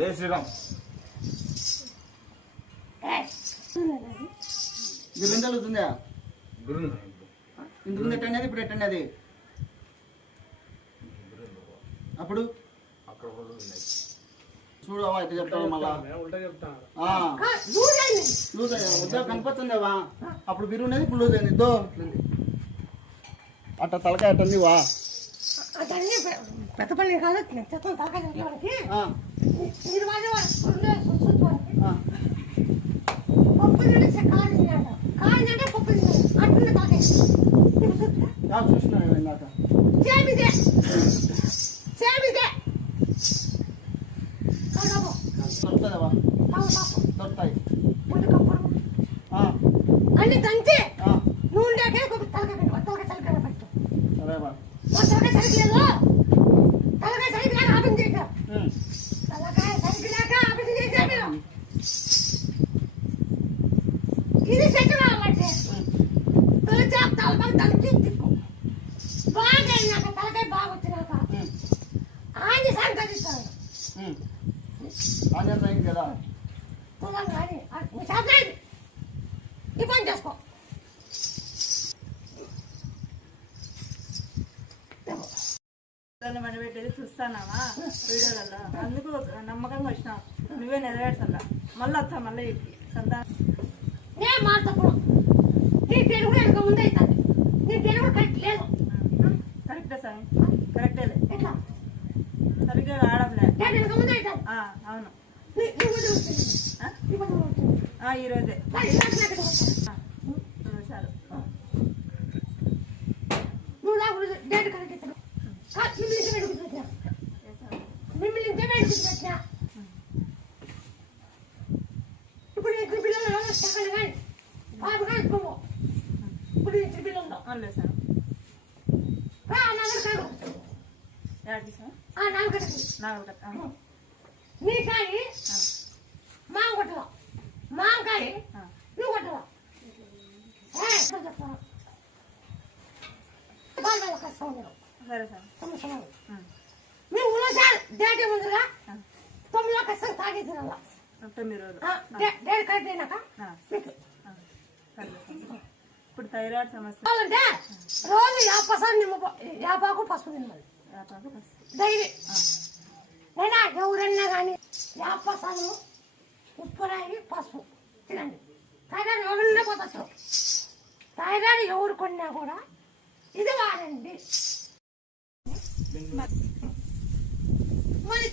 జై శ్రీరామ్. బిర్రు ఎంత అవుతుందా? ఇంత ముందు ఎట్టనేది, ఇప్పుడు ఎట్టనేది? అప్పుడు చూడు అయితే చెప్తాను మళ్ళా లూజ్ అయ్యా కనిపిస్తుందేవా? అప్పుడు బిర్రు ఉన్నది, ఇప్పుడు లూజ్ అయింది. దో అట్ట తలకాయ అట్టుంది వా పెద్ద పని కాదు తలకాయ చూసినా ఇందాక దొరుకుతుందేవా? దొరుకుతాయి అన్ని దంచి నూనె తలకాయ పెట్టు. సరేవా? తలకాయ సరిగ్లేదు, తలకాయ సరిగ్గా ఆపం చేశారు. తలకాయ సరిగ్గాక ఆపం చేశారు మీరు. ఇది చెట్టు కావాలంటే తలబాగా దంచి తిప్పు. బాగా అయినాక తలకాయ బాగా వచ్చినాక ఆయన సంకరిస్తాడు. అయింది కదా కానీ ఈ పని చేసుకో. పెట్టేది చూస్తానావా వీడియోలలో, అందుకు నమ్మకంగా వచ్చినావు. నువ్వే నెరవేర్చల్లా. మళ్ళీ వస్తా మళ్ళీ సంతానం నేను మాట్లాడు. నీ తెలుగు వెనక ముందు అవుతుంది. నీ తెలుగు కరెక్ట్ లేదు. కరెక్టే సార్, కరెక్టేలే. ఎట్లా సరిగ్గా ఆడలే. వెనక ముందు అవుతుంది. అవును ఈరోజే చాలు. నువ్వు నాకు డేట్ కరెక్ట్ ఇస్తాను. మిమ్మల్ని ఇంకే పెట్టినా ఇప్పుడు ఇద్దరు పిల్లలు సెకండ్ కానీ బాబు కానీ పోవు. ఇప్పుడు ఇద్దరు పిల్లలు అవునులే సార్. నాగకట్ట నీ కాయ మామ కొట్టవా? మామకాయ నువ్వు కొట్టవా? చెప్తాను కష్టం సరే సార్. మీ ఊళ్ళో సార్ డేట్ ఏముందిగా 9 కష్టం తాగేసి 9 రోజులు డేట్ కరెక్ట్ అయినాక ఇప్పుడు థైరాయిడ్ సమస్య అంటే రోజు 50 యాపాకు పసుపు తినాలి డైలీ. నేనా ఎవరన్నా కానీ 50 ఉప్పు రాయి పసుపు తినండి. థైరాయిడ్ ఎవరున్నా పోతచ్చు. థైరాయిడ్ ఎవరు కొన్నా కూడా ఇది వాడండి. మరి